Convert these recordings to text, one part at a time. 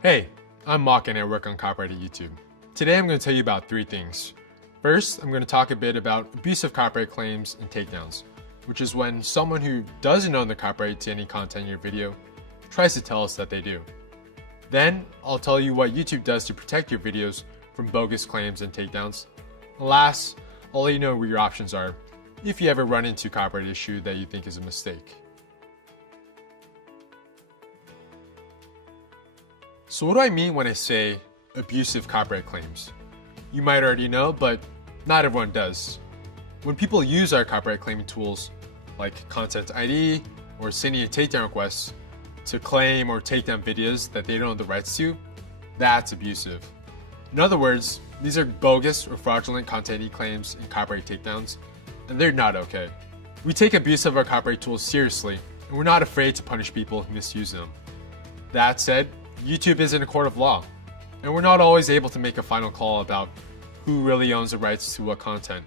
Hey, I'm Mock and I work on copyright at YouTube. Today I'm going to tell you about three things. First, I'm going to talk a bit about abusive copyright claims and takedowns, which is when someone who doesn't own the copyright to any content in your video tries to tell us that they do. Then, I'll tell you what YouTube does to protect your videos from bogus claims and takedowns. And last, I'll let you know where your options are if you ever run into a copyright issue that you think is a mistake. So what do I mean when I say abusive copyright claims? You might already know, but not everyone does. When people use our copyright claiming tools like Content ID or sending a takedown request to claim or take down videos that they don't have the rights to, that's abusive. In other words, these are bogus or fraudulent Content ID claims and copyright takedowns, and they're not okay. We take abuse of our copyright tools seriously, and we're not afraid to punish people who misuse them. That said, YouTube isn't a court of law, and we're not always able to make a final call about who really owns the rights to what content.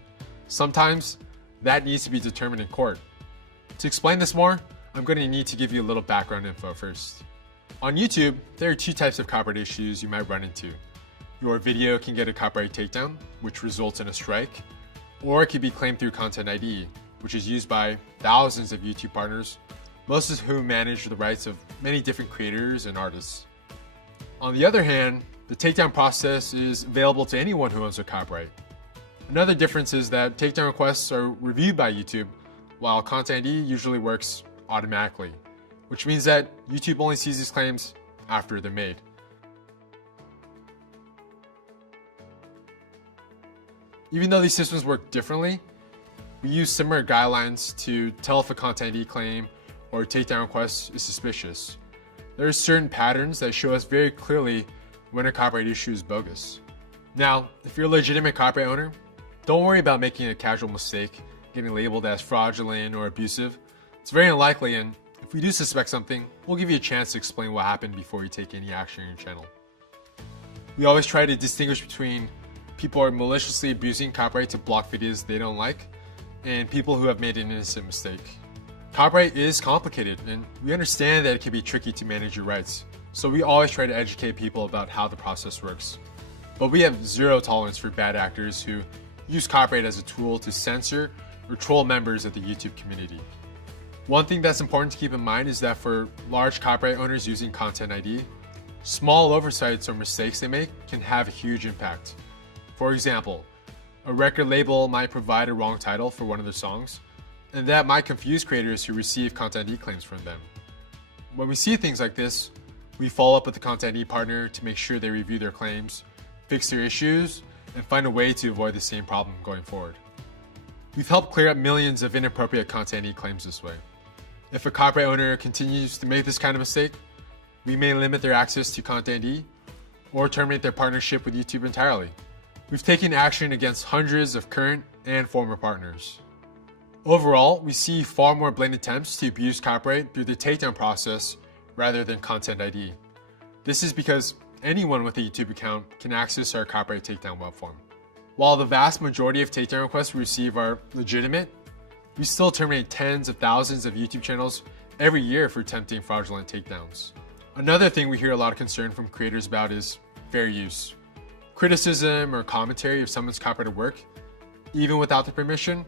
Sometimes, that needs to be determined in court. To explain this more, I'm going to need to give you a little background info first. On YouTube, there are two types of copyright issues you might run into. Your video can get a copyright takedown, which results in a strike, or it can be claimed through Content ID, which is used by thousands of YouTube partners, most of whom manage the rights of many different creators and artists. On the other hand, the takedown process is available to anyone who owns a copyright. Another difference is that takedown requests are reviewed by YouTube, while Content ID usually works automatically, which means that YouTube only sees these claims after they're made. Even though these systems work differently, we use similar guidelines to tell if a Content ID claim or takedown request is suspicious. There are certain patterns that show us very clearly when a copyright issue is bogus. Now, if you're a legitimate copyright owner, don't worry about making a casual mistake, getting labeled as fraudulent or abusive. It's very unlikely, and if we do suspect something, we'll give you a chance to explain what happened before you take any action on your channel. We always try to distinguish between people who are maliciously abusing copyright to block videos they don't like, and people who have made an innocent mistake. Copyright is complicated, and we understand that it can be tricky to manage your rights, so we always try to educate people about how the process works. But we have zero tolerance for bad actors who use copyright as a tool to censor or troll members of the YouTube community. One thing that's important to keep in mind is that for large copyright owners using Content ID, small oversights or mistakes they make can have a huge impact. For example, a record label might provide a wrong title for one of their songs, and that might confuse creators who receive Content ID claims from them. When we see things like this, we follow up with the Content ID partner to make sure they review their claims, fix their issues, and find a way to avoid the same problem going forward. We've helped clear up millions of inappropriate Content ID claims this way. If a copyright owner continues to make this kind of mistake, we may limit their access to Content ID or terminate their partnership with YouTube entirely. We've taken action against hundreds of current and former partners. Overall, we see far more blatant attempts to abuse copyright through the takedown process rather than Content ID. This is because anyone with a YouTube account can access our copyright takedown web form. While the vast majority of takedown requests we receive are legitimate, we still terminate tens of thousands of YouTube channels every year for attempting fraudulent takedowns. Another thing we hear a lot of concern from creators about is fair use. Criticism or commentary of someone's copyrighted work, even without their permission,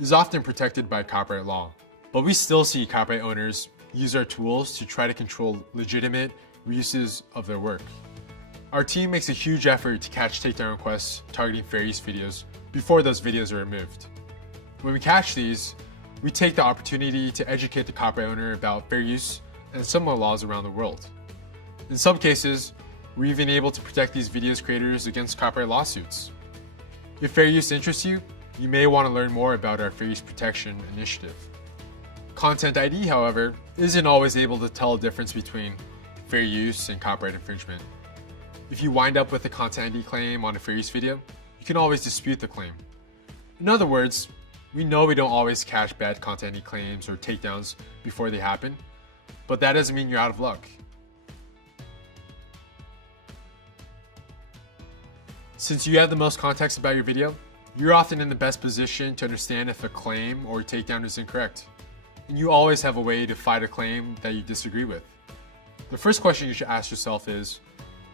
is often protected by copyright law. But we still see copyright owners use our tools to try to control legitimate reuses of their work. Our team makes a huge effort to catch takedown requests targeting fair use videos before those videos are removed. When we catch these, we take the opportunity to educate the copyright owner about fair use and similar laws around the world. In some cases, we're even able to protect these videos creators against copyright lawsuits. If fair use interests you, you may want to learn more about our Fair Use Protection Initiative. Content ID, however, isn't always able to tell the difference between fair use and copyright infringement. If you wind up with a Content ID claim on a fair use video, you can always dispute the claim. In other words, we know we don't always catch bad Content ID claims or takedowns before they happen, but that doesn't mean you're out of luck. Since you have the most context about your video, you're often in the best position to understand if a claim or takedown is incorrect, and you always have a way to fight a claim that you disagree with. The first question you should ask yourself is,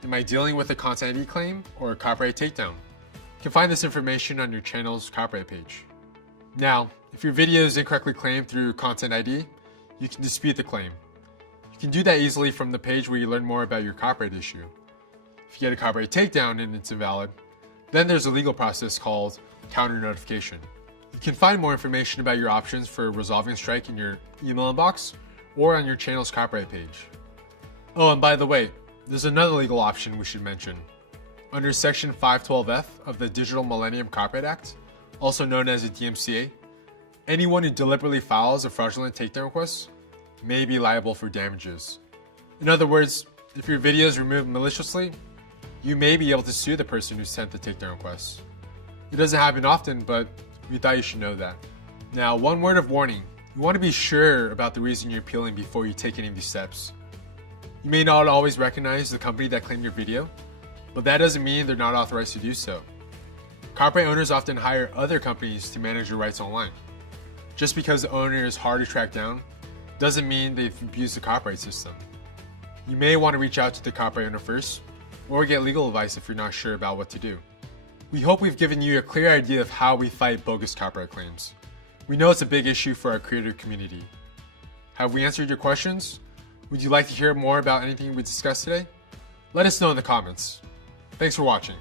Am I dealing with a Content ID claim or a copyright takedown? You can find this information on your channel's copyright page. Now, if your video is incorrectly claimed through Content ID, you can dispute the claim. You can do that easily from the page where you learn more about your copyright issue. If you get a copyright takedown and it's invalid, then there's a legal process called counter notification. You can find more information about your options for resolving a strike in your email inbox or on your channel's copyright page. Oh, and by the way, there's another legal option we should mention. Under Section 512F of the Digital Millennium Copyright Act, also known as the DMCA, anyone who deliberately files a fraudulent takedown request may be liable for damages. In other words, if your video is removed maliciously, you may be able to sue the person who sent the takedown request. It doesn't happen often, but we thought you should know that. Now, one word of warning. You want to be sure about the reason you're appealing before you take any of these steps. You may not always recognize the company that claimed your video, but that doesn't mean they're not authorized to do so. Copyright owners often hire other companies to manage your rights online. Just because the owner is hard to track down doesn't mean they've abused the copyright system. You may want to reach out to the copyright owner first, or get legal advice if you're not sure about what to do. We hope we've given you a clear idea of how we fight bogus copyright claims. We know it's a big issue for our creator community. Have we answered your questions? Would you like to hear more about anything we discussed today? Let us know in the comments. Thanks for watching.